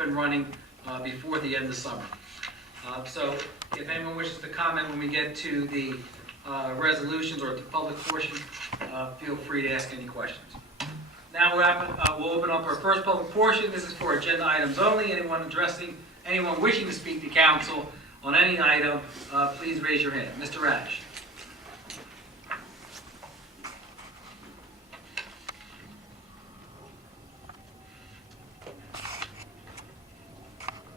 up and running before the end of summer. So if anyone wishes to comment when we get to the resolutions or the public portion, feel free to ask any questions. Now we'll open up our first public portion. This is for agenda items only. Anyone wishing to speak to council on any item, please raise your hand. Mr. Rash.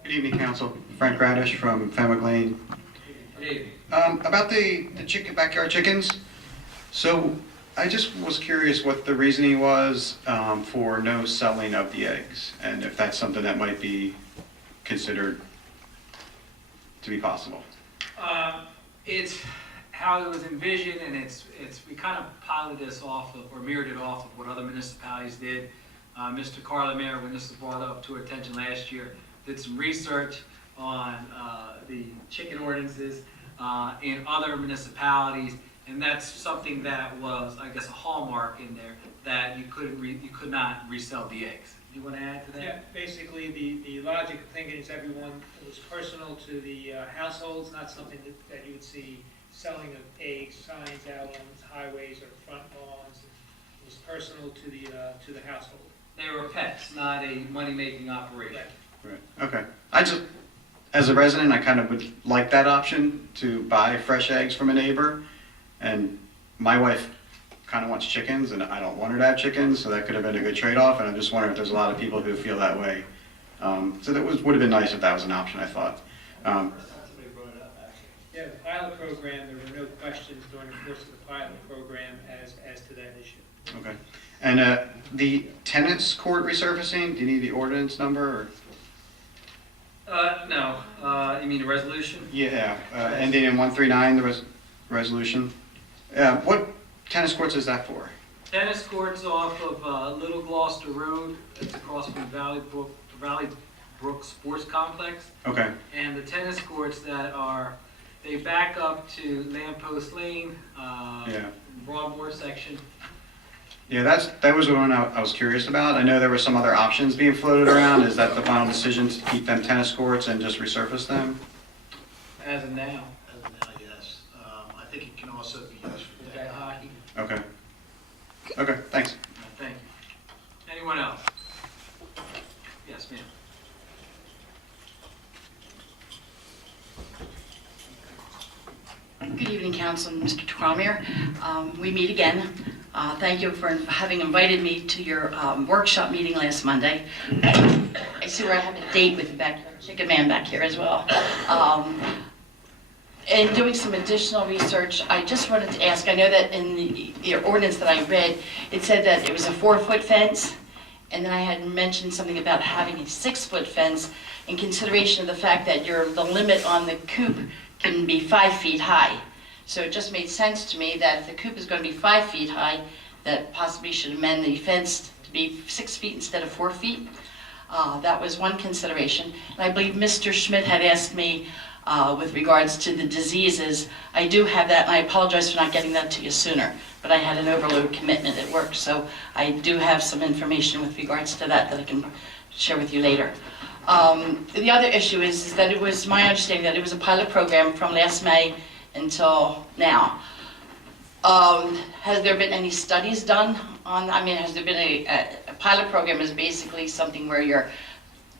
Good evening, Council. Frank Radish from Fenwick Lane. Good evening. About the backyard chickens. So I just was curious what the reasoning was for no selling of the eggs, and if that's something that might be considered to be possible. It's how it was envisioned, and we kind of piloted this off of, or mirrored it off of what other municipalities did. Mr. Carlemere, when this was brought up to our attention last year, did some research on the chicken ordinances in other municipalities, and that's something that was, I guess, a hallmark in there, that you could not resell the eggs. Do you want to add to that? Yeah, basically the logic of thinking is it was personal to the households, not something that you would see selling of eggs, signs out on highways or front lawns. It was personal to the household. They were pets, not a money-making operation. Right. Right. Okay. I just, as a resident, I kind of would like that option to buy fresh eggs from a neighbor, and my wife kind of wants chickens, and I don't want her to have chickens, so that could have been a good trade-off, and I'm just wondering if there's a lot of people who feel that way. So that would have been nice if that was an option, I thought. Yeah, the pilot program, there were no questions during the course of the pilot program as to that issue. Okay. And the tennis court resurfacing, do you need the ordinance number? Or? No. You mean the resolution? Yeah, ending in 139, the resolution. What tennis courts is that for? Tennis courts off of Little Gloucester Road. It's across from Valley Brook Sports Complex. Okay. And the tennis courts they back up to Lamppost Lane, Broadmoor section. Yeah, that was the one I was curious about. I know there were some other options being floated around. Is that the final decision to keep them tennis courts and just resurface them? As of now. As of now, yes. I think it can also be used for Deck hockey. Okay. Okay, thanks. Thank you. Anyone else? Yes, ma'am. Good evening, Council, Mr. Carlemere. We meet again. Thank you for having invited me to your workshop meeting last Monday. I see where I have a date with the backyard chicken man back here as well. And doing some additional research, I just wanted to ask, I know that in the ordinance that I read, it said that it was a 4-foot fence, and then I had mentioned something about having a 6-foot fence in consideration of the fact that the limit on the coop can be 5 feet high. So it just made sense to me that if the coop is going to be 5 feet high, that possibly should amend the fence to be 6 feet instead of 4 feet. That was one consideration. And I believe Mr. Schmidt had asked me with regards to the diseases. I do have that, and I apologize for not getting that to you sooner, but I had an overload commitment at work, so I do have some information with regards to that I can share with you later. The other issue is that it was my understanding that it was a pilot program from last May until now. Has there been any studies done on, has there been a pilot program is basically something where you're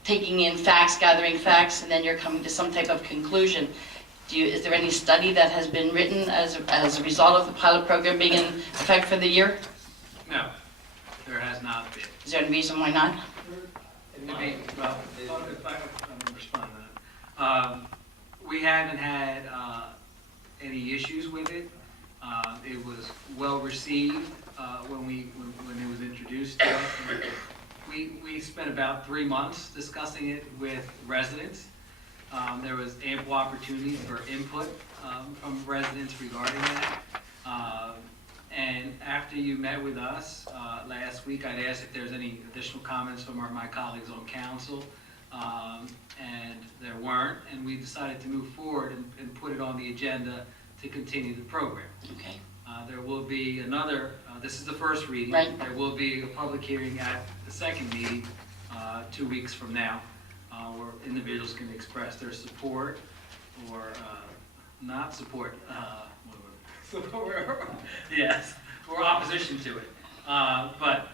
taking in facts, gathering facts, and then you're coming to some type of conclusion. Is there any study that has been written as a result of the pilot program being in effect for the year? No, there has not been. Is there any reason why not? Well, if I can respond to that. We haven't had any issues with it. It was well received when it was introduced to us. We spent about 3 months discussing it with residents. There was ample opportunity for input from residents regarding that. And after you met with us last week, I'd asked if there's any additional comments from my colleagues on council, and there weren't, and we decided to move forward and put it on the agenda to continue the program. Okay. There will be another, this is the first reading. Right. There will be a public hearing at the second meeting 2 weeks from now. where individuals can express their support or not support, yes, or opposition to it. But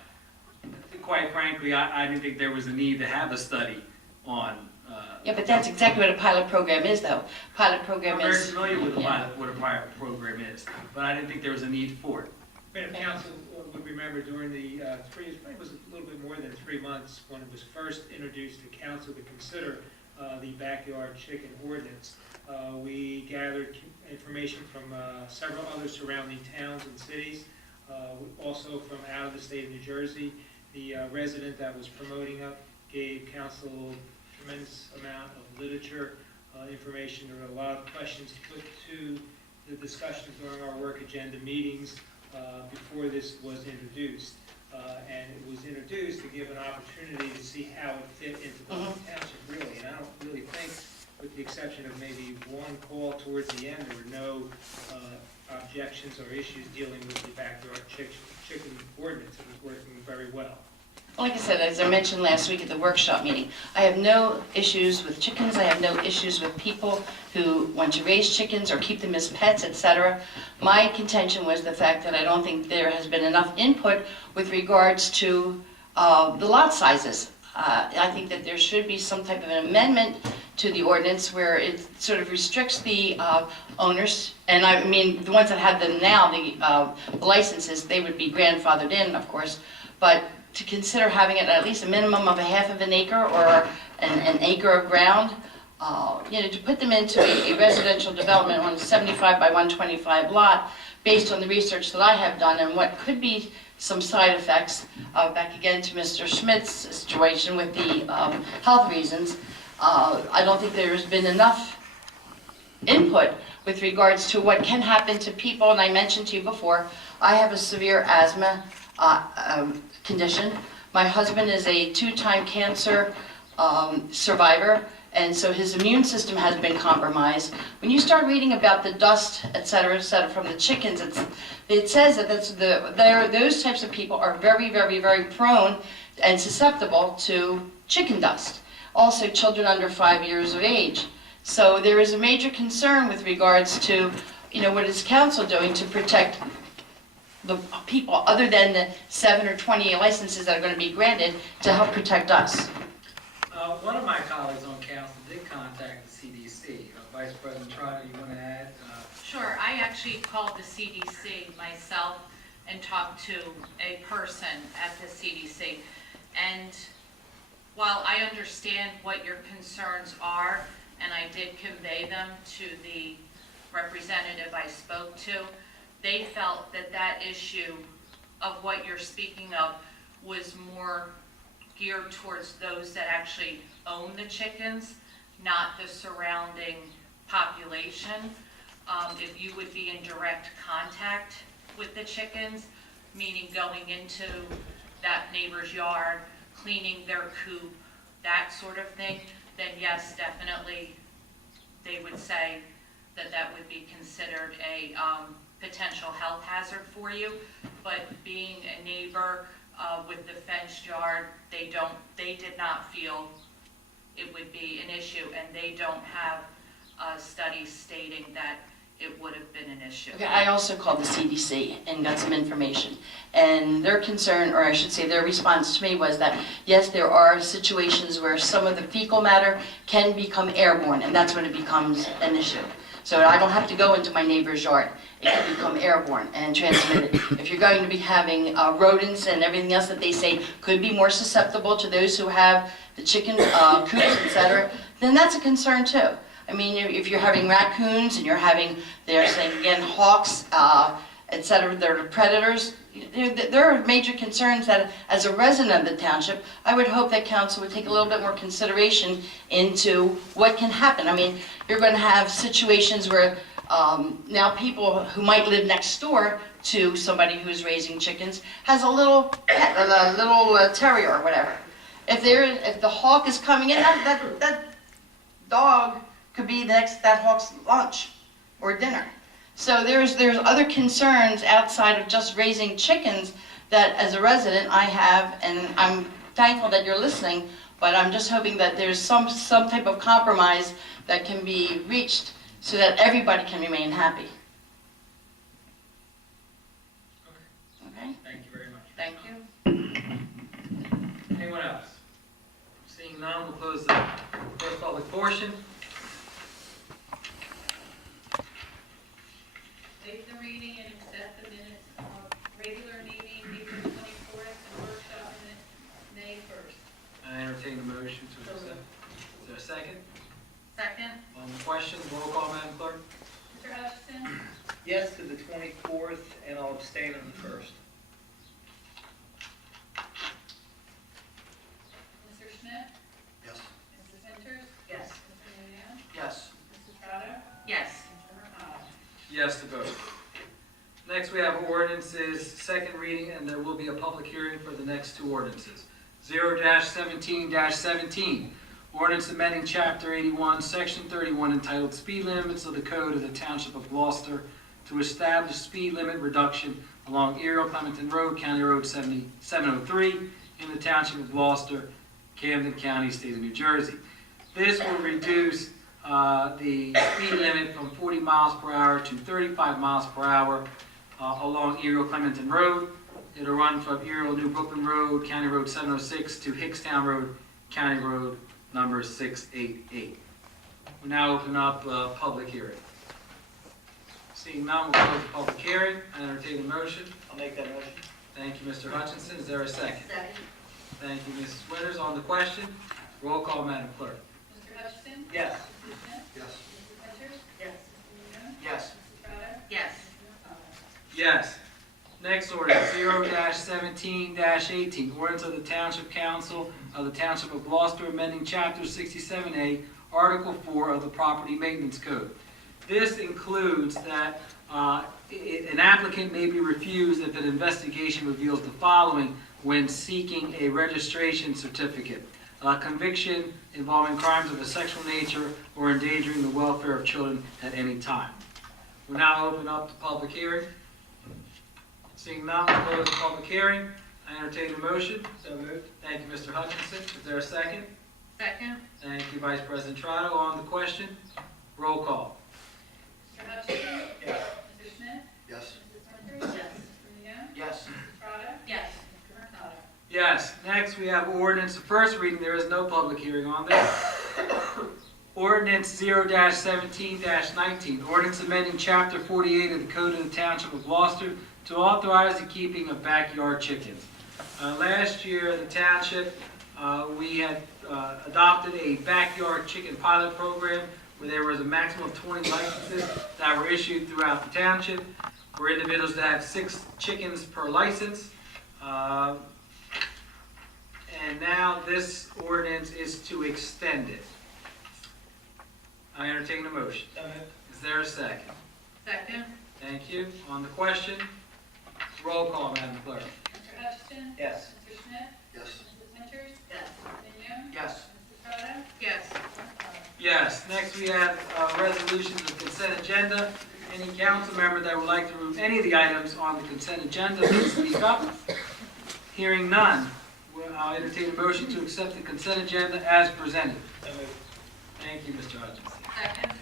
quite frankly, I didn't think there was a need to have a study on. Yeah, but that's exactly what a pilot program is, though. Pilot program I'm very is. familiar with Yeah. what a pilot program is, but I didn't think there was a need for it. But if council would remember during the it was a little bit more than 3 months when it was first introduced to council to consider the backyard chicken ordinance. We gathered information from several other surrounding towns and cities, also from out of the state of New Jersey. The resident that was promoting it gave council a tremendous amount of literature, information. There were a lot of questions put to the discussions during our work agenda meetings before this was introduced. And it was introduced to give an opportunity to see how it fit into Gloucester Township, really. And I don't really think, with the exception of maybe one call towards the end, there were no objections or issues dealing with the backyard chicken ordinance. It was working very well. Like I said, as I mentioned last week at the workshop meeting, I have no issues with chickens. I have no issues with people who want to raise chickens or keep them as pets, etc. My contention was the fact that I don't think there has been enough input with regards to the lot sizes. I think that there should be some type of an amendment to the ordinance where it sort of restricts the owners, and I mean the ones that have them now, the licenses, they would be grandfathered in, of course, but to consider having it at least a minimum of a half of an acre or an acre of ground, to put them into a residential development on a 75 by 125 lot, based on the research that I have done and what could be some side effects, back again to Mr. Schmidt's situation with the health reasons, I don't think there's been enough input with regards to what can happen to people, and I mentioned to you before, I have a severe asthma condition. My husband is a 2-time cancer survivor, and so his immune system has been compromised. When you start reading about the dust, et cetera, from the chickens, it says that those types of people are very, very, very prone and susceptible to chicken dust. Also, children under 5 years of age. So there is a major concern with regards to, what is council doing to protect the people other than the 7 or 20 licenses that are going to be granted to help protect us. One of my colleagues on council did contact the CDC. Vice President Trotter, you want to add? Sure, I actually called the CDC myself and talked to a person at the CDC. And while I understand what your concerns are, and I did convey them to the representative I spoke to, they felt that that issue of what you're speaking of was more geared towards those that actually own the chickens, not the surrounding population. If you would be in direct contact with the chickens, meaning going into that neighbor's yard, cleaning their coop, that sort of thing, then yes, definitely they would say that that would be considered a potential health hazard for you. But being a neighbor with the fenced yard, they did not feel it would be an issue, and they don't have studies stating that it would have been an issue. Okay, I also called the CDC and got some information. And their concern, or I should say their response to me was that, yes, there are situations where some of the fecal matter can become airborne, and that's when it becomes an issue. So I don't have to go into my neighbor's yard. It can become airborne and transmitted. If you're going to be having rodents and everything else that they say could be more susceptible to those who have the chicken coops, etc., then that's a concern too. I mean, if you're having raccoons and you're having, they're saying again, hawks, etc., they're predators, there are major concerns that as a resident of the township, I would hope that council would take a little bit more consideration into what can happen. I mean, you're going to have situations where now people who might live next door to somebody who's raising chickens has a little pet, a little terrier or whatever. If the hawk is coming in, that dog could be that hawk's lunch or dinner. So there's other concerns outside of just raising chickens that as a resident I have, and I'm thankful that you're listening, But I'm just hoping that there's some type of compromise that can be reached so that everybody can remain happy. Okay? Thank you very much. Thank you. Anyone else? Seeing none, we'll close the first public portion. Waive the reading and accept the minutes of regular meeting, April 24th, and workshop minutes, May 1st. I entertain a motion to accept. Is there a second? Second, On the question, roll call, Madam Clerk? Mr. Hutchison? Yes to the 24th, and I'll abstain on the 1st. Mr. Schmidt? Yes. Mrs. Winters? Yes. Mr. Juliano? Yes. Mrs. Trotter? Yes. Mr. Mercado? Yes to vote. Next, we have ordinances, second reading, and there will be a public hearing for the next two ordinances. 0-17-17, ordinance amending Chapter 81, Section 31, entitled Speed Limits of the Code of the Township of Gloucester to establish speed limit reduction along Erie-Clementon Road, County Road 703, in the Township of Gloucester, Camden County, State of New Jersey. This will reduce the speed limit from 40 miles per hour to 35 miles per hour along Erie-Clementon Road. It'll run from Erie-New Brooklyn Road, County Road 706, to Hickstown Road, County Road number 688. We'll now open up a public hearing. Seeing none, we'll close the public hearing. I entertain a motion. I'll make that motion. Thank you, Mr. Hutchinson. Is there a second? Second. Thank you, Mrs. Winters. On the question, roll call, Madam Clerk. Mr. Hutchison? Yes. Mrs. Schmidt? Yes. Mrs. Winters? Yes. Mr. Juliano? Yes. Mrs. Trotter? Yes. Mr. Mercado? Yes. Next ordinance, 0-17-18, ordinance of the Township Council of the Township of Gloucester amending Chapter 67A, Article 4 of the Property Maintenance Code. This includes that an applicant may be refused if an investigation reveals the following when seeking a registration certificate: conviction involving crimes of a sexual nature or endangering the welfare of children at any time. We'll now open up the public hearing. Seeing none, we'll close the public hearing. I entertain a motion. So moved. Thank you, Mr. Hutchinson. Is there a second? Second, Thank you, Vice President Trotto. On the question, roll call. Mr. Hutchison? Yes. Mr. Schmidt? Yes. Mrs. Winters? Yes. Mr. Juliano? Yes. Mrs. Trotter? Yes. Mr. Mercado? Yes. Next, we have ordinance, the first reading. There is no public hearing on this. Ordinance 0-17-19, ordinance amending Chapter 48 of the Code of the Township of Gloucester to authorize the keeping of backyard chickens. Last year, the township, we had adopted a backyard chicken pilot program where there was a maximum of 20 licenses that were issued throughout the township for individuals that have 6 chickens per license. And now this ordinance is to extend it. I entertain a motion. So moved. Is there a second? Second, Thank you. On the question, roll call, Madam Clerk. Mr. Hutchison? Yes. Mr. Schmidt? Yes. Mrs. Winters? Yes. Mr. Juliano? Yes. Mrs. Trotter? Yes. Mr. Mercado? Yes. Next, we have resolutions of consent agenda. Any council member that would like to remove any of the items on the consent agenda, please speak up. Hearing none, I'll entertain a motion to accept the consent agenda as presented. So moved. Thank you, Mr. Hutchinson. Second,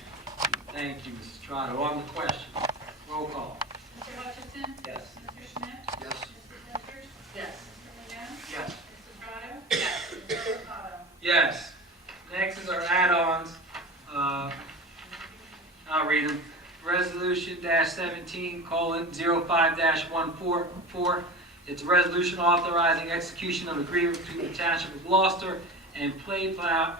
Thank you, Mrs. Trotter. On the question, roll call. Mr. Hutchison? Yes. Mr. Schmidt? Yes. Mrs. Winters? Yes. Mr. Juliano? Yes. Mrs. Trotter? Yes. Mr. Mercado? Yes. Next is our add-ons. I'll read them. Resolution -17:05-144. It's a resolution authorizing execution of agreement between the Township of Gloucester and Play Power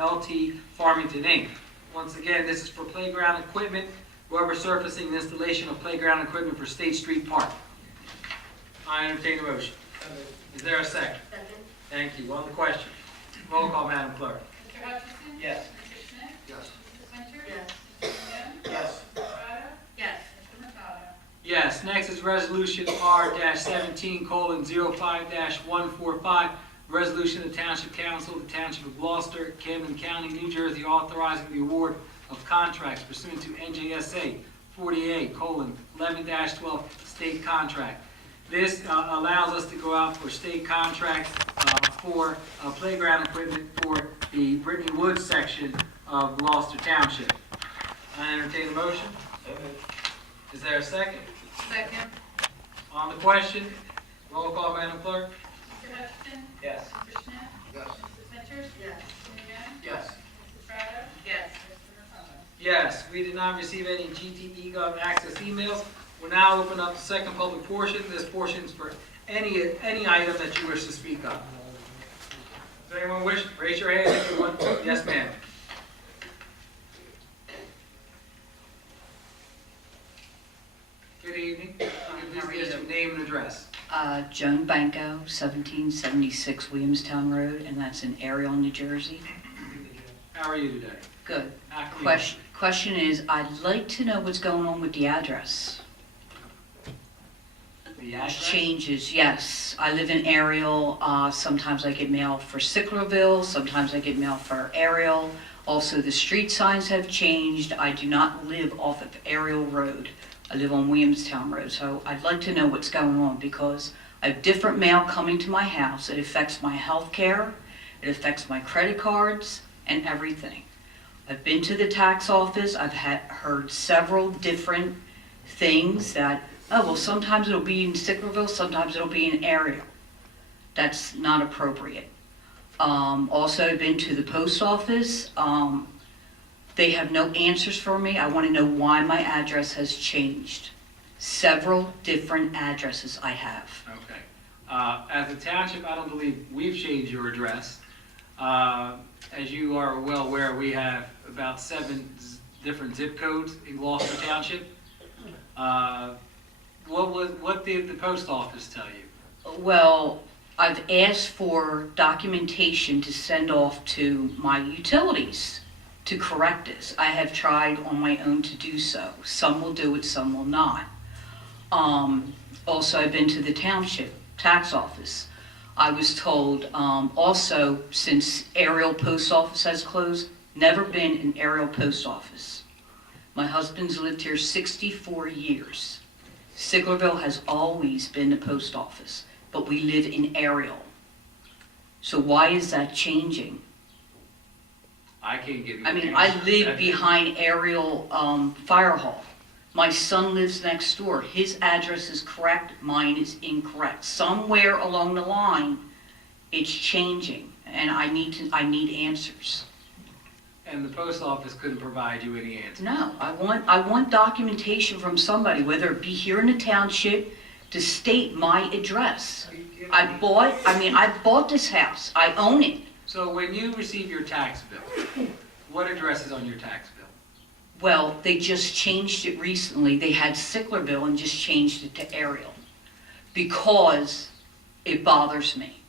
LT Farmington Inc. Once again, this is for playground equipment, rubber surfacing, and installation of playground equipment for State Street Park. I entertain a motion. So moved. Is there a second? Second. Thank you. On the question, roll call, Madam Clerk. Mr. Hutchison? Yes. Mr. Schmidt? Yes. Mrs. Winters? Yes. Mr. Juliano? Yes. Mrs. Trotter? Yes. Mr. Mercado? Yes, next is Resolution R-17:05-145, resolution of the Township Council of the Township of Gloucester, Camden County, New Jersey, authorizing the award of contracts pursuant to NJSA 48:11-12 state contract. This allows us to go out for state contracts for playground equipment for the Brittany Woods section of Gloucester Township. I entertain a motion. Is there a second? Second. On the question, roll call, Madam Clerk. Mr. Hutchinson? Yes. Mr. Smith? Yes. Mrs. Richards? Yes. Mr. Young? Yes. Mrs. Freda? Yes. Mr. McCollum? Yes, we did not receive any GTE Gov access emails. We'll now open up the second public portion. This portion is for any item that you wish to speak of. Does anyone wish? Raise your hand if you want. Yes, ma'am. Good evening. Please give us your name and address. Joan Banco, 1776 Williamstown Road, and that's in Ariel, New Jersey. How are you today? Good. How can we help? Question is, I'd like to know what's going on with the address. The address? Changes, yes. I live in Ariel. Sometimes I get mail for Sicklerville, sometimes I get mail for Ariel. Also, the street signs have changed. I do not live off of Ariel Road. I live on Williamstown Road, so I'd like to know what's going on because I have different mail coming to my house. It affects my health care, it affects my credit cards, and everything. I've been to the tax office. I've heard several different things that, oh, well, sometimes it'll be in Sicklerville, sometimes it'll be in Ariel. That's not appropriate. Also, I've been to the post office. They have no answers for me. I want to know why my address has changed. Several different addresses I have. Okay. As a township, I don't believe we've changed your address. As you are well aware, we have about 7 different zip codes in Gloucester Township. What did the post office tell you? Well, I've asked for documentation to send off to my utilities to correct this. I have tried on my own to do so. Some will do it, some will not. Also, I've been to the township tax office. I was told, also, since Ariel Post Office has closed, never been in Ariel Post Office. My husband's lived here 64 years. Sicklerville has always been the post office, but we live in Ariel. So why is that changing? I can't give you. I an mean, answer. I live behind Ariel Fire Hall. My son lives next door. His address is correct, mine is incorrect. Somewhere along the line, it's changing, and I need answers. And the post office couldn't provide you any answer. No, I want documentation from somebody, whether it be here in the township, to state my address. I bought this house. I own it. So when you receive your tax bill, what address is on your tax bill? Well, they just changed it recently. They had Sicklerville and just changed it to Ariel because it bothers me.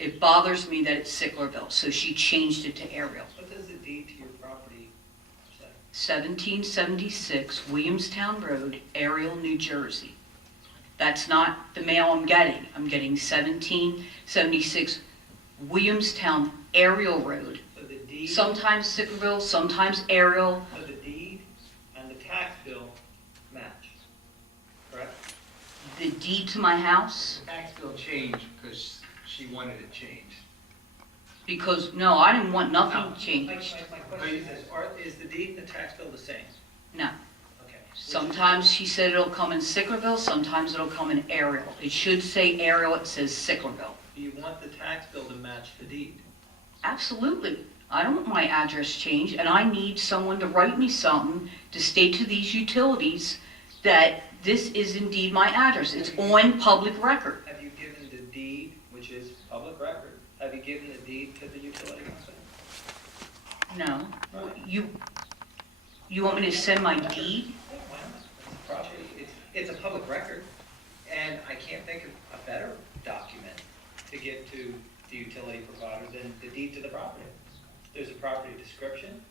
It bothers me that it's Sicklerville, so she changed it to Ariel. What does the deed to your property say? 1776 Williamstown Road, Ariel, New Jersey. That's not the mail I'm getting. I'm getting 1776 Williamstown, Ariel Road. So the deed, Sometimes Sicklerville, sometimes Ariel. so the deed and the tax bill match, correct? The deed to my house, The tax bill changed because she wanted it changed. because, no, I didn't want No. nothing changed. My question is this, is the deed and the tax bill the same? No. Okay. Sometimes she said it'll come in Sicklerville, sometimes it'll come in Ariel. It should say Ariel, it says Sicklerville. Do you want the tax bill to match the deed? Absolutely. I don't want my address changed, and I need someone to write me something to state to these utilities that this is indeed my address. It's on public record. Have you given the deed, which is public record, have you given the deed to the utility company? No. You want me to send my deed? Why not? It's a property, it's a public record, and I can't think of a better document to give to the utility provider than the deed to the property. There's a property description.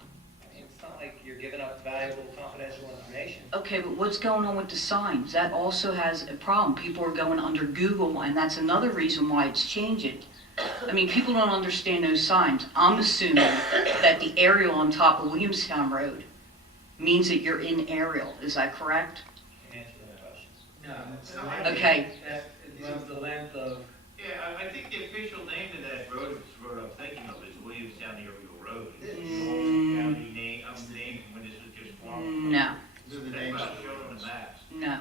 I mean, it's not like you're giving up valuable confidential information. Okay, but what's going on with the signs? That also has a problem. People are going under Google, and that's another reason why it's changing. I mean, people don't understand those signs. I'm assuming that the Ariel on top of Williamstown Road means that you're in Ariel. Is that correct? Can you answer that question? No. Okay. It runs the length of Yeah, I think the official name of that road I'm thinking of is Williamstown Aerial Road. It's the Mm. old county name, name when this was just formed. No, That's what it showed on the maps. no.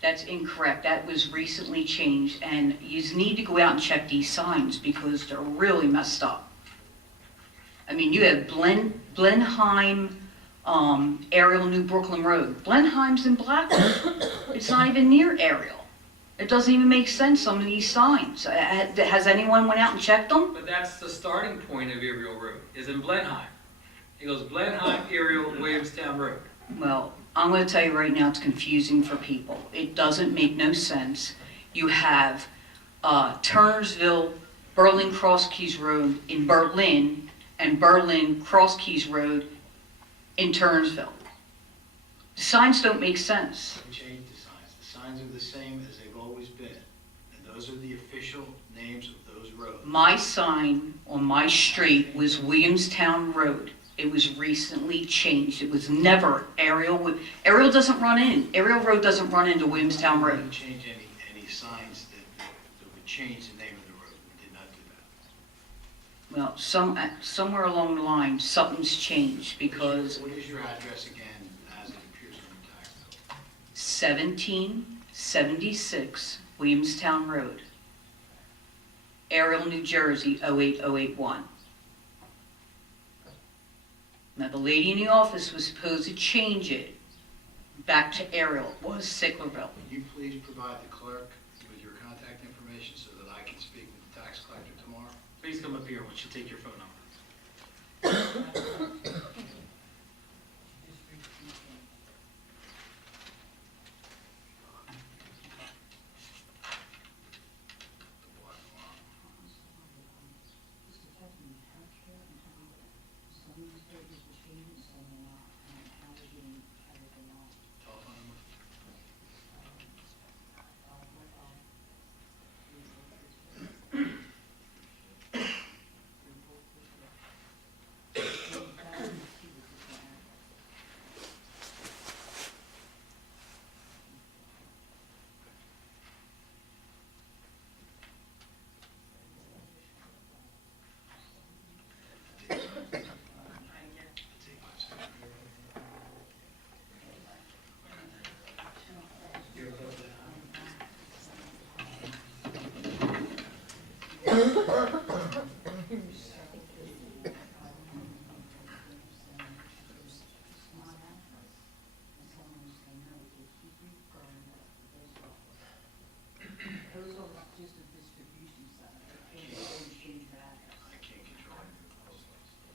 That's incorrect. That was recently changed, and you need to go out and check these signs because they're really messed up. I mean, you have Blenheim, Ariel, New Brooklyn Road. Blenheim's in Blackwood. It's not even near Ariel. It doesn't even make sense, some of these signs. Has anyone went out and checked them? But that's the starting point of Ariel Road, is in Blenheim. It goes Blenheim, Ariel, Williamstown Road. Well, I'm going to tell you right now, it's confusing for people. It doesn't make no sense. You have Turnersville, Berlin Cross Keys Road in Berlin, and Berlin Cross Keys Road in Turnersville. The signs don't make sense. They changed the signs. The signs are the same as they've always been. And those are the official names of those roads. My sign on my street was Williamstown Road. It was recently changed. It was never Ariel. Ariel doesn't run in. Ariel Road doesn't run into Williamstown We Road. didn't change any signs that would change the name of the road. We did not do that. Well, somewhere along the line, something's changed because What is your address again as it appears on the tax bill? 1776 Williamstown Road, Ariel, New Jersey, 08081. Now, the lady in the office was supposed to change it back to Ariel. It was Sicklerville. Would you please provide the clerk with your contact information so that I can speak with the tax collector tomorrow? Please come up here, and she'll take your phone number. Telephone number? I can't control any of those,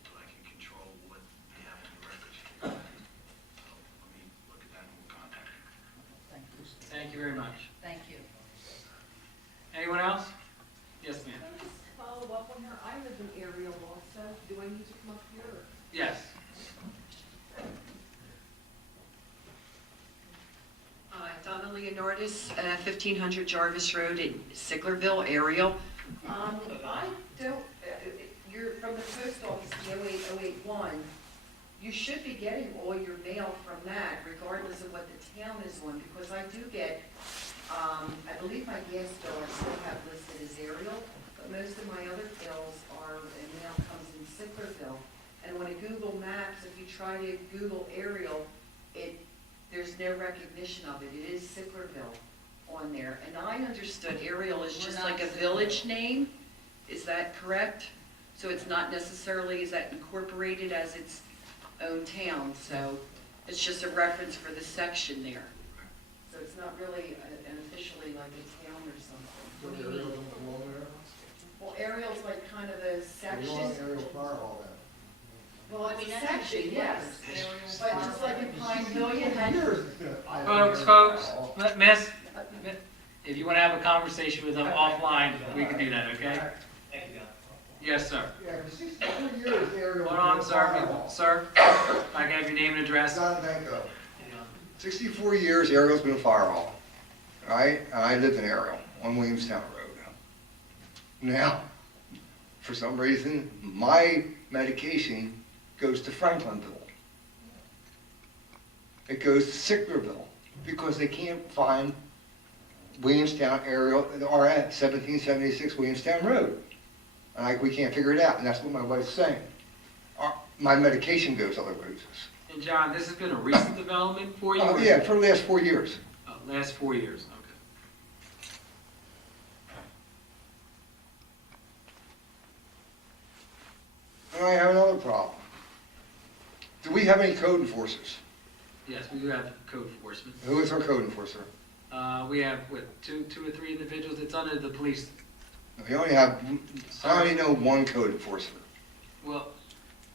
but I can control what we have in the records here. So let me look at that and we'll contact you. Thank you very much. Thank you. Anyone else? Yes, ma'am. Can I just follow up on her? I live in Ariel also. Do I need to come up here? or- Yes. Donna Leonardis, 1500 Jarvis Road in Sicklerville, Ariel. I don't, you're from the post office, the 08081. You should be getting all your mail from that regardless of what the town is on, because I do get, I believe my gas bill I still have listed as Ariel, but most of my other bills are, and mail comes in Sicklerville. And when it Google Maps, if you try to Google Ariel, there's no recognition of it. It is Sicklerville on there. And I understood Ariel is just like a village name. Is that correct? So it's not necessarily, is that incorporated as its own town? So it's just a reference for the section there. So it's not really an officially like a town or something. What do you mean? Well, Ariel's like kind of a section. Well, it's a section, yes. But just like in Pineville, you had Folks, miss, if you want to have a conversation with them offline, we can do that, okay? Thank you, John. Yes, sir. Yeah, for 64 years, Ariel. Hold on, sir. Sir, if I can have your name and address. John Banco. 64 years, Ariel's been a fire hall, all right? And I lived in Ariel on Williamstown Road. Now, for some reason, my medication goes to Franklinville. It goes to Sicklerville because they can't find Williamstown aerial, or at 1776 Williamstown Road. And we can't figure it out, and that's what my wife's saying. My medication goes other roads. And John, this has been a recent development for you? Oh, or- yeah, for the last 4 years. Last 4 years, okay. And I have another problem. Do we have any code enforcers? Yes, we do have code enforcement. Who is our code enforcer? We have, two or three individuals, it's under the police. We only have, I only know one code enforcer. Well,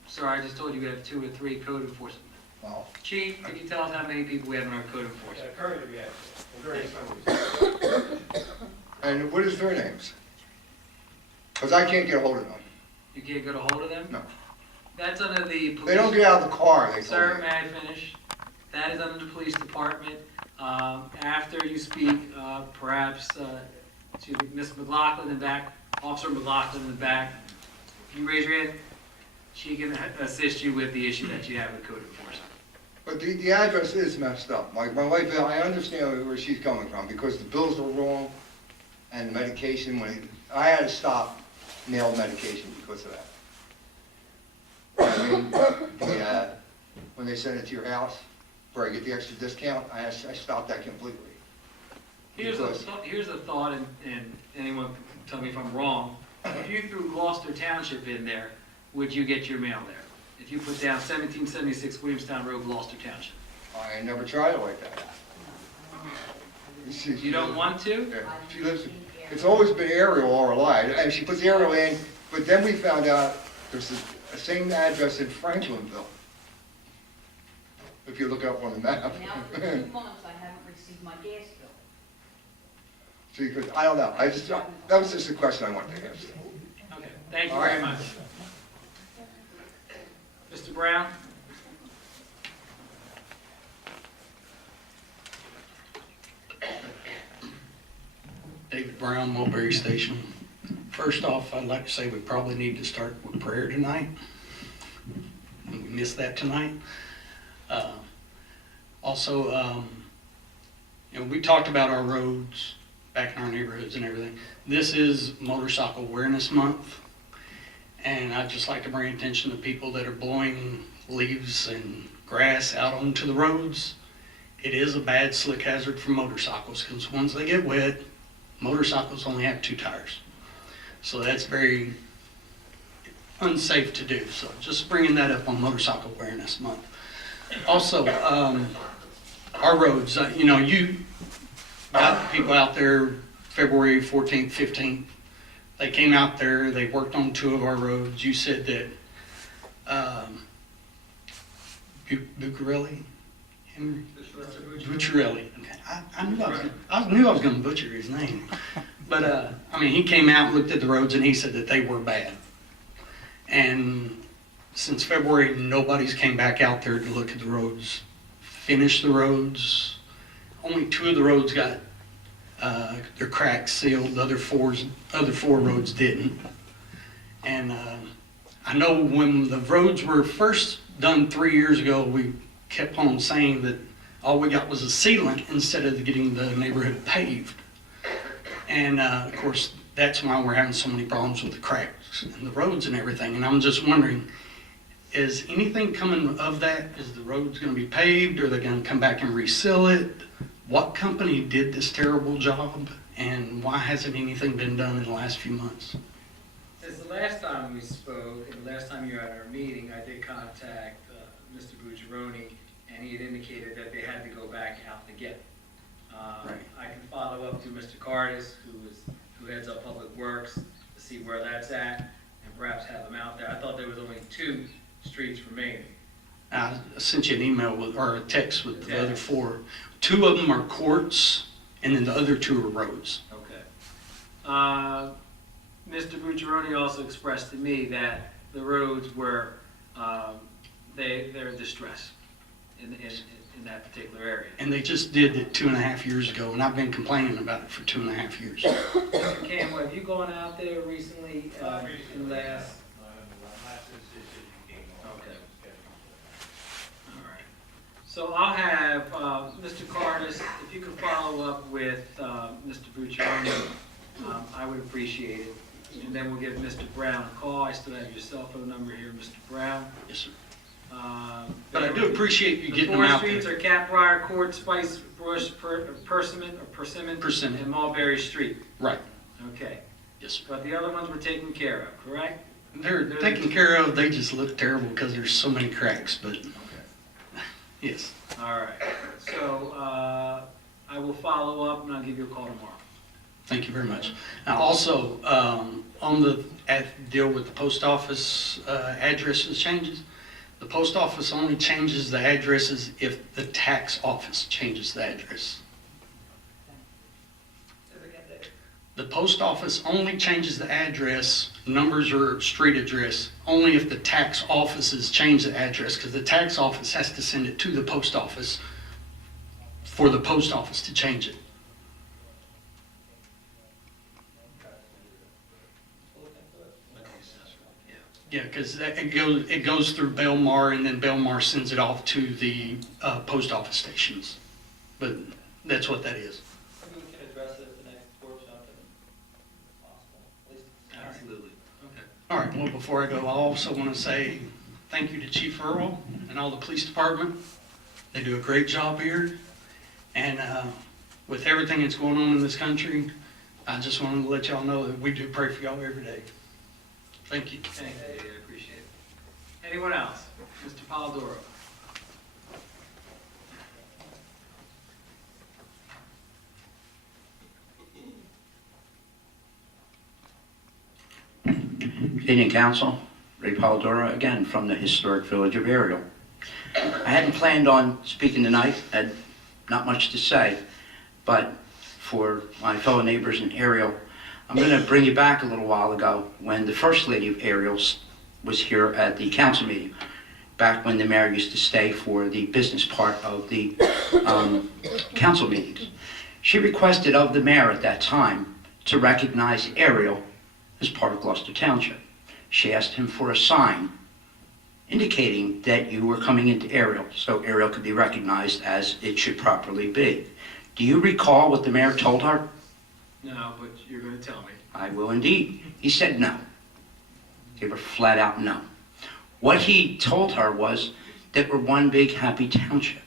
sir, I just told you we have 2 or 3 code enforcement. Well, Chief, could you tell us how many people we have in our code enforcement? Currently, we have various numbers. and what is their names? Because I can't get a hold of them. You can't get a hold of them? No. That's under the police. They don't get out of the car, they Sir, told me. may I finish? That is under the police department. After you speak, perhaps to Ms. McLaughlin in the back, Officer McLaughlin in the back, if you raise your hand, she can assist you with the issue that you have with code enforcement. But the address is messed up. My wife, I understand where she's coming from, because the bills are wrong, and the medication, I had to stop nail medication because of that. I mean, when they send it to your house, where I get the extra discount, I stopped that completely. Here's a thought, and anyone can tell me if I'm wrong. If you threw Gloucester Township in there, would you get your mail there? If you put down 1776 Williamstown Road, Gloucester Township. I never tried it like that. You don't want to? Yeah, she lives, it's always been Ariel all her life, and she puts Ariel in, but then we found out there's the same address in Franklinville. If you look up on the map. Now for 2 months, I haven't received my gas bill. See, 'cause I don't know, that was just a question I wanted to ask. Okay, thank you All very right. much. Mr. Brown? David Brown, Mulberry Station. First off, I'd like to say we probably need to start with prayer tonight. We missed that tonight. Also, we talked about our roads back in our neighborhoods and everything. This is Motorcycle Awareness Month, and I'd just like to bring attention to people that are blowing leaves and grass out onto the roads. It is a bad slick hazard for motorcycles, because once they get wet, motorcycles only have 2 tires. So that's very unsafe to do. So just bringing that up on Motorcycle Awareness Month. Also, our roads, you got people out there February 14th, 15th. They came out there, they worked on 2 of our roads. You said that Bucarelli? Henry? Bucciarelli. Okay. I knew I was going to butcher his name. But, he came out and looked at the roads, and he said that they were bad. And since February, nobody's came back out there to look at the roads, finish the roads. Only 2 of the roads got their cracks sealed. The other 4 roads didn't. And I know when the roads were first done 3 years ago, we kept on saying that all we got was a sealant instead of getting the neighborhood paved. And of course, that's why we're having so many problems with the cracks in the roads and everything. And I'm just wondering, is anything coming of that? Is the roads going to be paved? Are they going to come back and reseal it? What company did this terrible job? And why hasn't anything been done in the last few months? Since the last time we spoke, and the last time you were at our meeting, I did contact Mr. Bucciaroni, and he had indicated that they had to go back out again. Right. I can follow up to Mr. Cardis, who heads up Public Works, to see where that's at, and perhaps have them out there. I thought there was only 2 streets remaining. I sent you an email or a text with the other 4. 2 of them are courts, and then the other 2 are roads. Okay. Mr. Bucciaroni also expressed to me that the roads were, they're distressed in that particular area. And they just did it 2.5 years ago, and I've been complaining about it for 2.5 years. Mr. Campbell, have you gone out there recently, in the last? Okay. All right. So I'll have Mr. Cardis, if you could follow up with Mr. Buccioni, I would appreciate it. And then we'll give Mr. Brown a call. I still have your cell phone number here, Mr. Brown. Yes, sir. But I do appreciate you getting them out The four streets there. are Catbrier Court, Spice Bush, Persimmon, Persimmon. and Mulberry Street. Right, Okay. yes, sir. But the other ones were taken care of, correct? They're taken care of, they just look terrible because there's so many cracks, but, yes. All right. So I will follow up and I'll give you a call tomorrow. Thank you very much. Now, also, on the deal with the post office addresses changes, the post office only changes the addresses if the tax office changes the address. The post office only changes the address, numbers or street address, only if the tax offices change the address, because the tax office has to send it to the post office for the post office to change it. Yeah, because it goes through Belmar, and then Belmar sends it off to the post office stations. But that's what that is. Maybe we can address it at the next workshop if possible, at least. Absolutely. Okay. All right, well, before I go, I also want to say thank you to Chief Earl and all the police department. They do a great job here. And with everything that's going on in this country, I just wanted to let y'all know that we do pray for y'all every day. Thank you. Thank you, I appreciate it. Anyone else? Mr. Polidoro? Good evening, Council. Ray Polidoro, again, from the historic village of Ariel. I hadn't planned on speaking tonight, had not much to say, but for my fellow neighbors in Ariel, I'm going to bring you back a little while ago when the First Lady of Ariel was here at the council meeting, back when the mayor used to stay for the business part of the council meetings. She requested of the mayor at that time to recognize Ariel as part of Gloucester Township. She asked him for a sign indicating that you were coming into Ariel, so Ariel could be recognized as it should properly be. Do you recall what the mayor told her? No, but you're going to tell me. I will indeed. He said no. Gave her flat out no. What he told her was that we're one big happy township.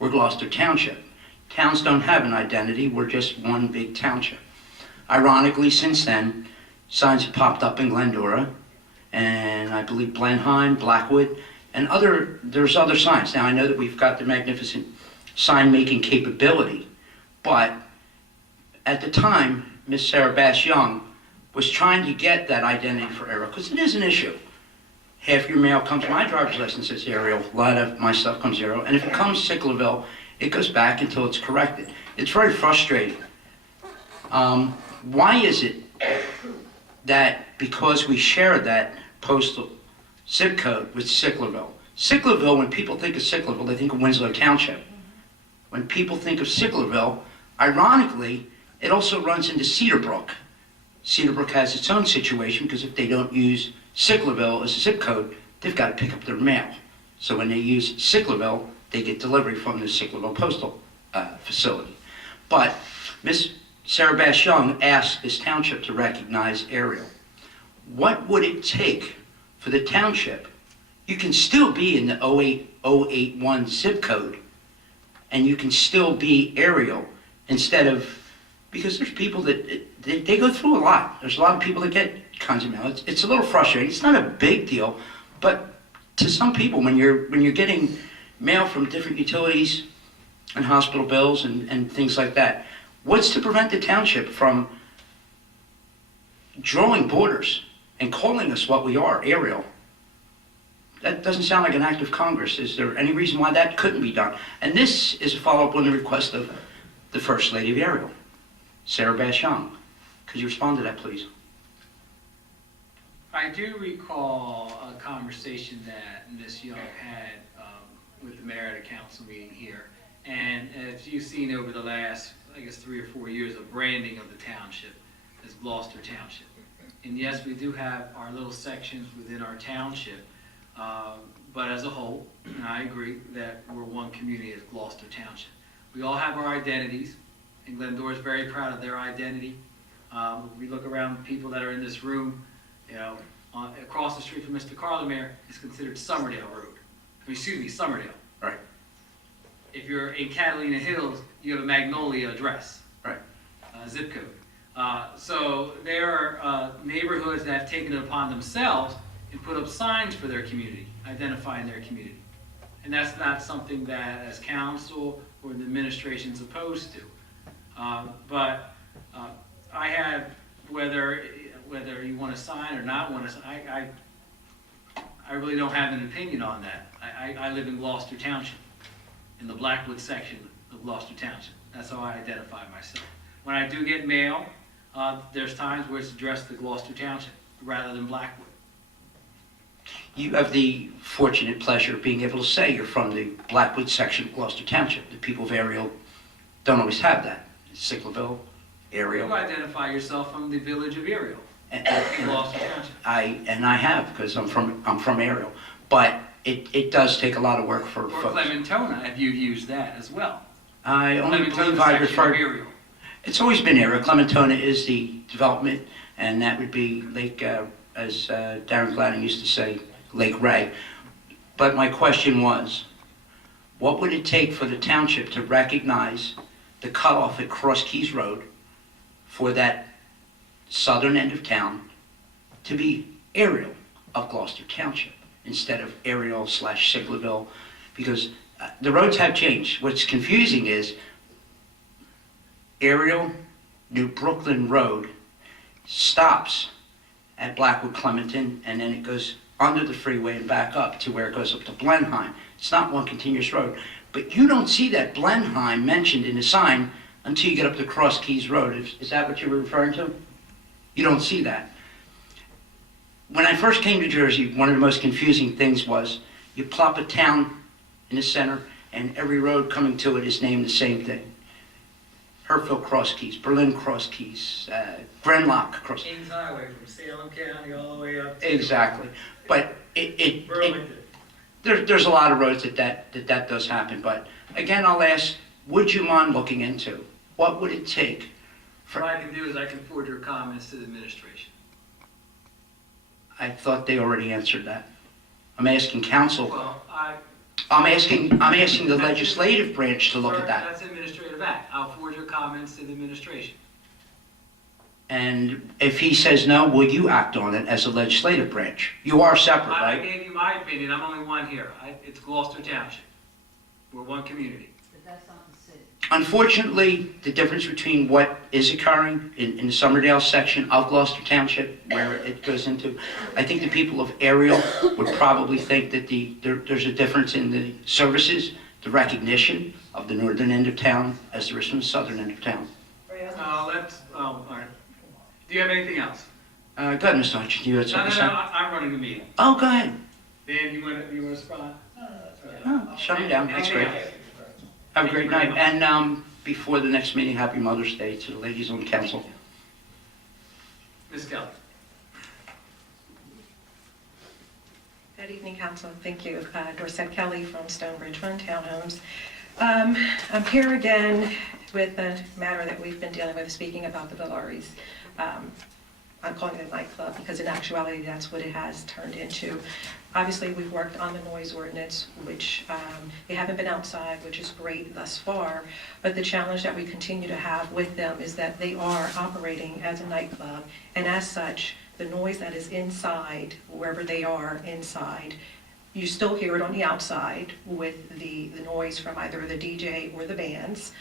We're Gloucester Township. Towns don't have an identity, we're just one big township. Ironically, since then, signs have popped up in Glendora, and I believe Blenheim, Blackwood, and there's other signs. Now, I know that we've got the magnificent sign-making capability, but at the time, Miss Sarah Bass Young was trying to get that identity for Ariel, because it is an issue. Half your mail comes, my driver's license says Ariel, a lot of my stuff comes Ariel, and if it comes Sicklerville, it goes back until it's corrected. It's very frustrating. Why is it that because we share that postal zip code with Sicklerville, when people think of Sicklerville, they think of Winslow Township. When people think of Sicklerville, ironically, it also runs into Cedarbrook. Cedarbrook has its own situation because if they don't use Sicklerville as a zip code, they've got to pick up their mail. So when they use Sicklerville, they get delivery from the Sicklerville postal facility. But Miss Sarah Bass Young asked this township to recognize Ariel. What would it take for the township? You can still be in the 08081 zip code, and you can still be Ariel instead of, because there's people that, they go through a lot. There's a lot of people that get kinds of mail. It's a little frustrating. It's not a big deal, but to some people, when you're getting mail from different utilities and hospital bills and things like that, what's to prevent the township from drawing borders and calling us what we are, Ariel? That doesn't sound like an act of Congress. Is there any reason why that couldn't be done? And this is a follow-up on the request of the First Lady of Ariel, Sarah Bass Young. Could you respond to that, please? I do recall a conversation that Ms. Young had with the mayor at a council meeting here. And as you've seen over the last, I guess, 3 or 4 years of branding of the township as Gloucester Township. And yes, we do have our little sections within our township but as a whole, and I agree that we're one community as Gloucester Township. We all have our identities, and Glendora is very proud of their identity. We look around people that are in this room, you know, across the street from Mr. Carlemere is considered Summerdale Road. Excuse me, Summerdale. Right. If you're in Catalina Hills, you have a Magnolia address. Right. Zip code. So there are neighborhoods that have taken it upon themselves and put up signs for their community, identifying their community. And that's not something that as council or the administration is opposed to. But I have, whether you want to sign or not want to sign, I really don't have an opinion on that. I live in Gloucester Township, in the Blackwood section of Gloucester Township. That's how I identify myself. When I do get mail, there's times where it's addressed to Gloucester Township rather than Blackwood. You have the fortunate pleasure of being able to say you're from the Blackwood section of Gloucester Township. The people of Ariel don't always have that. Sicklerville, Ariel. You identify yourself from the village of Ariel, in Gloucester Township. I have, because I'm from Ariel. But it does take a lot of work for Or folks. Clementona, if you've used that as well. I only Clementona believe I section of referred. Ariel. It's always been Ariel. Clementona is the development, and that would be Lake, as Darren Gladden used to say, Lake Ray. But my question was, what would it take for the township to recognize the cutoff at Cross Keys Road for that southern end of town to be Ariel of Gloucester Township instead of Ariel/Sicklerville? Because the roads have changed. What's confusing is Ariel, New Brooklyn Road stops at Blackwood Clementon, and then it goes under the freeway and back up to where it goes up to Blenheim. It's not one continuous road. But you don't see that Blenheim mentioned in the sign until you get up to Cross Keys Road. Is that what you were referring to? You don't see that. When I first came to Jersey, one of the most confusing things was you plop a town in the center and every road coming to it is named the same thing. Herfield Cross Keys, Berlin Cross Keys, Grenlock Cross Keys. Kings Highway from Salem County all the way up to Exactly. But Burlington. there's a lot of roads that does happen. But again, I'll ask, would you mind looking into what would it take What I can do is I can forward your comments to the administration. I thought they already answered that. I'm asking council. Well, I'm asking the legislative branch to look sir, at that. That's administrative act. I'll forward your comments to the administration. And if he says no, will you act on it as a legislative branch? You are separate, I right? gave you my opinion. I'm only one here. It's Gloucester Township. We're one community. But that's not the city. Unfortunately, the difference between what is occurring in the Summerdale section of Gloucester Township, where it goes into, I think the people of Ariel would probably think that there's a difference in the services, the recognition of the northern end of town as there is from the southern end of town. All right. Do you have anything else? Go ahead, Mr. Hutchins, you had No, something to no, say? I'm running the meeting. Oh, go ahead. Dan, you want to respond? Oh, shut him down, that's great. Have a great night, and before the next meeting, happy Mother's Day to the ladies on the council. Ms. Kelly. Good evening, Council. Thank you. Dorset Kelly from Stonebridge Run Townhomes. I'm here again with a matter that we've been dealing with, speaking about the Villaries. I'm calling it a nightclub because in actuality, that's what it has turned into. Obviously, we've worked on the noise ordinance, which they haven't been outside, which is great thus far. But the challenge that we continue to have with them is that they are operating as a nightclub. And as such, the noise that is inside, wherever they are inside, you still hear it on the outside with the noise from either the DJ or the bands,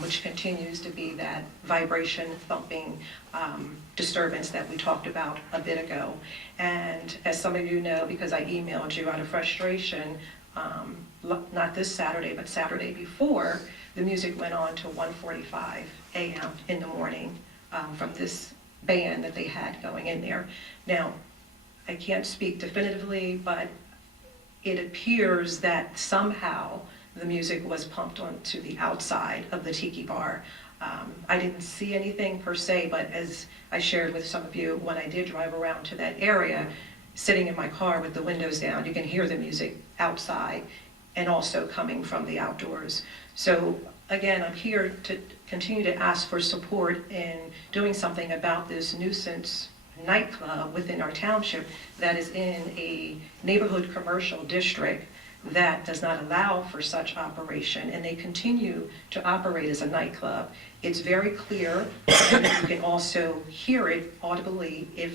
which continues to be that vibration, thumping disturbance that we talked about a bit ago. And as some of you know, because I emailed you out of frustration, not this Saturday, but Saturday before, the music went on to 1:45 a.m. in the morning from this band that they had going in there. Now, I can't speak definitively, but it appears that somehow the music was pumped onto the outside of the tiki bar. I didn't see anything per se, but as I shared with some of you, when I did drive around to that area, sitting in my car with the windows down, you can hear the music outside and also coming from the outdoors. So again, I'm here to continue to ask for support in doing something about this nuisance nightclub within our township that is in a neighborhood commercial district that does not allow for such operation, and they continue to operate as a nightclub. It's very clear, and you can also hear it audibly if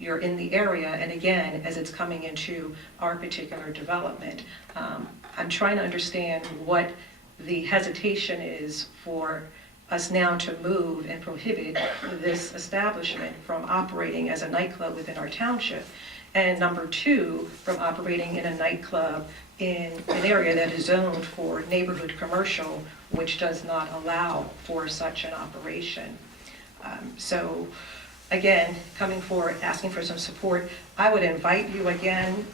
you're in the area, and again, as it's coming into our particular development. I'm trying to understand what the hesitation is for us now to move and prohibit this establishment from operating as a nightclub within our township. And number two, from operating in a nightclub in an area that is zoned for neighborhood commercial, which does not allow for such an operation. So again, coming forward, asking for some support, I would invite you again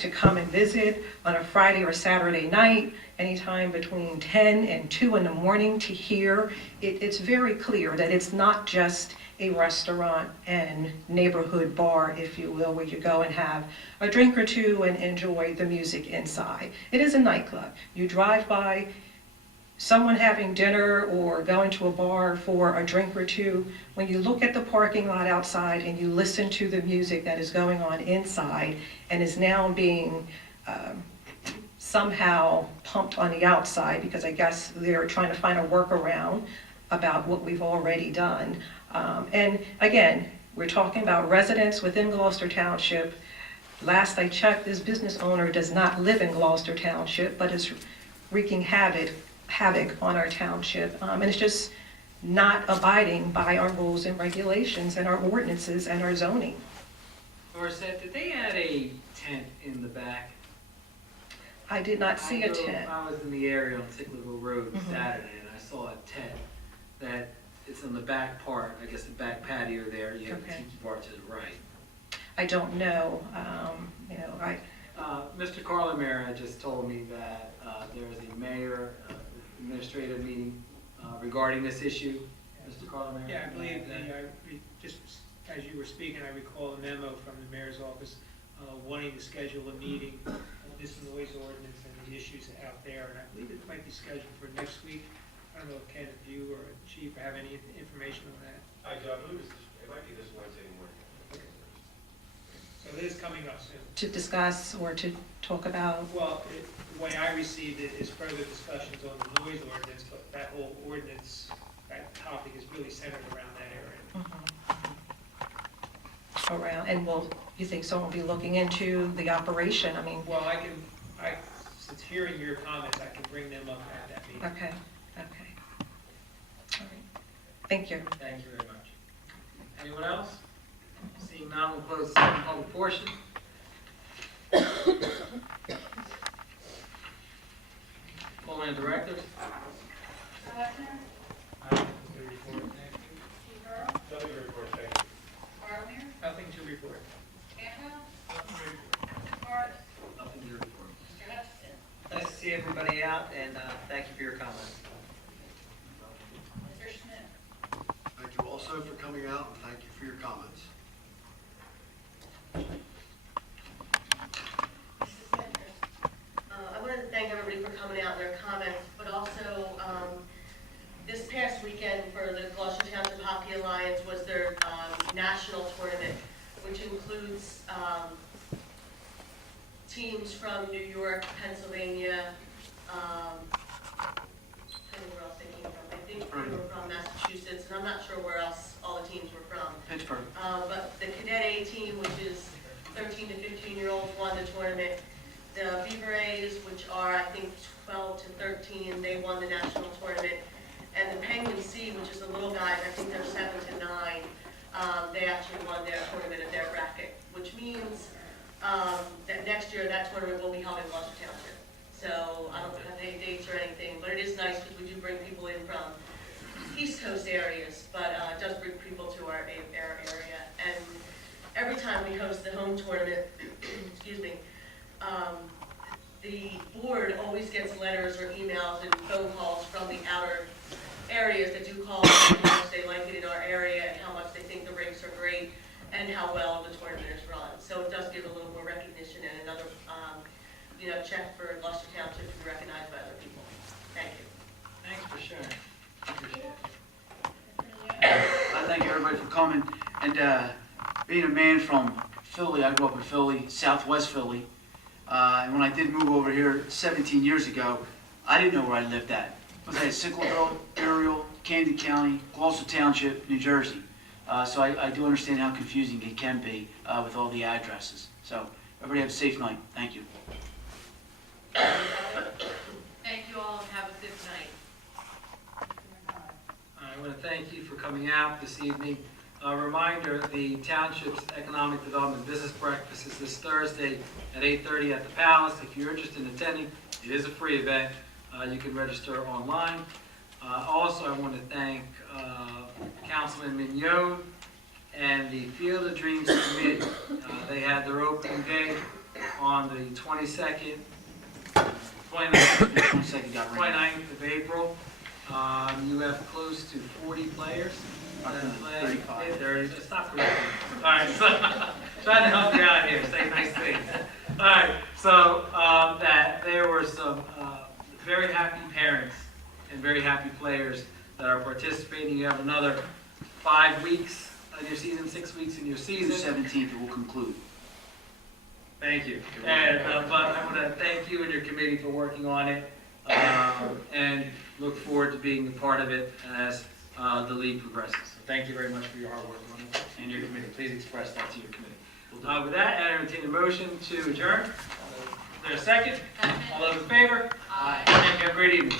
to come and visit on a Friday or Saturday night, anytime between 10 and 2 in the morning to hear. It's very clear that it's not just a restaurant and neighborhood bar, if you will, where you go and have a drink or two and enjoy the music inside. It is a nightclub. You drive by someone having dinner or going to a bar for a drink or two. When you look at the parking lot outside and you listen to the music that is going on inside and is now being somehow pumped on the outside, because I guess they're trying to find a workaround about what we've already done. And again, we're talking about residents within Gloucester Township. Last I checked, this business owner does not live in Gloucester Township, but is wreaking havoc on our township. And it's just not abiding by our rules and regulations and our ordinances and our zoning. Dorset, did they add a tent in the back? I did not see a tent. I was in the area on Sicklerville Road Mhm. Saturday, and I saw a tent that it's on the back part, I guess the back patio there, you have the Okay. tiki bar to the right. I don't know, Mr. Carlemere just told me that there is a mayor administrative meeting regarding this issue. Mr. Carlemere? Yeah, I believe, just as you were speaking, I recall a memo from the mayor's office wanting to schedule a meeting on this noise ordinance and the issues out there, and I believe it might be scheduled for next week. I don't know if Ken, if you or Chief have any information on that. I believe it might be this Wednesday morning. So it is coming up soon. to discuss or to talk about. Well, the way I received it is further discussions on the noise ordinance, but that whole ordinance, that topic is really centered around that area. Around, and you think someone will be looking into the operation? I mean, Well, since hearing your comments, I can bring them up at that meeting. okay. All right. Thank you. Thank you very much. Anyone else? Seeing none, we'll close the public portion. Program directors? Nothing to report, thank you. Nothing to report. Nothing to report. Nice to see everybody out, and thank you for your comments. Thank you also for coming out, and thank you for your comments. I wanted to thank everybody for coming out and their comments, but also, this past weekend for the Gloucester Township Hockey Alliance was their national tournament, which includes teams from New York, Pennsylvania, I don't know where else they came from. I think they were from Massachusetts, and I'm not sure where else all the teams were from. Pittsburgh. But the Cadet A team, which is 13 to 15-year-olds, won the tournament. The Beaver A's, which are, I think, 12 to 13, they won the national tournament. And the Penguin C, which is the little guys, I think they're 7 to 9, they actually won their tournament at their bracket, which means that next year that tournament will be held in Gloucester Township. So I don't have any dates or anything, but it is nice because we do bring people in from East Coast areas, but it does bring people to our area. And every time we host the home tournament, excuse me, the board always gets letters or emails and phone calls from the outer areas that do call how much they like it in our area and how much they think the rinks are great and how well the tournament is run. So it does give a little check for Gloucester Township to be recognized by other people. Thank you. Thanks for sharing. I thank everybody for coming, and being a man from Philly, I grew up in Philly, Southwest Philly, and when I did move over here 17 years ago, I didn't know where I lived at. I was at Sicklerville, Ariel, Camden County, Gloucester Township, New Jersey. So I do understand how confusing it can be with all the addresses. So everybody have a safe night. Thank you. Thank you all, and have a good night. I want to thank you for coming out this evening. A reminder, the Township's Economic Development Business Breakfast is this Thursday at 8:30 at the Palace. If you're interested in attending, it is a free event. You can register online. Also, I want to thank Councilman Mignot and the Field of Dreams Committee. They had their opening day on the 29th of April. You have close to 40 players that play. 35. 30, just stop correcting. All right, so trying to help you out here, say nice things. All right, so that there were some very happy parents and very happy players that are participating. You have another 5 weeks in your season, 6 weeks in your June season. 17th, it will conclude. Thank you. And, but I want to thank you and your committee for working on it, and look forward to being a part of it as the league progresses. So thank you very much for your hard work on it and your committee. Please express that to your committee. With that, I entertain a motion to adjourn. Is there a second? All those in favor? Aye. Thank you. Have a great evening.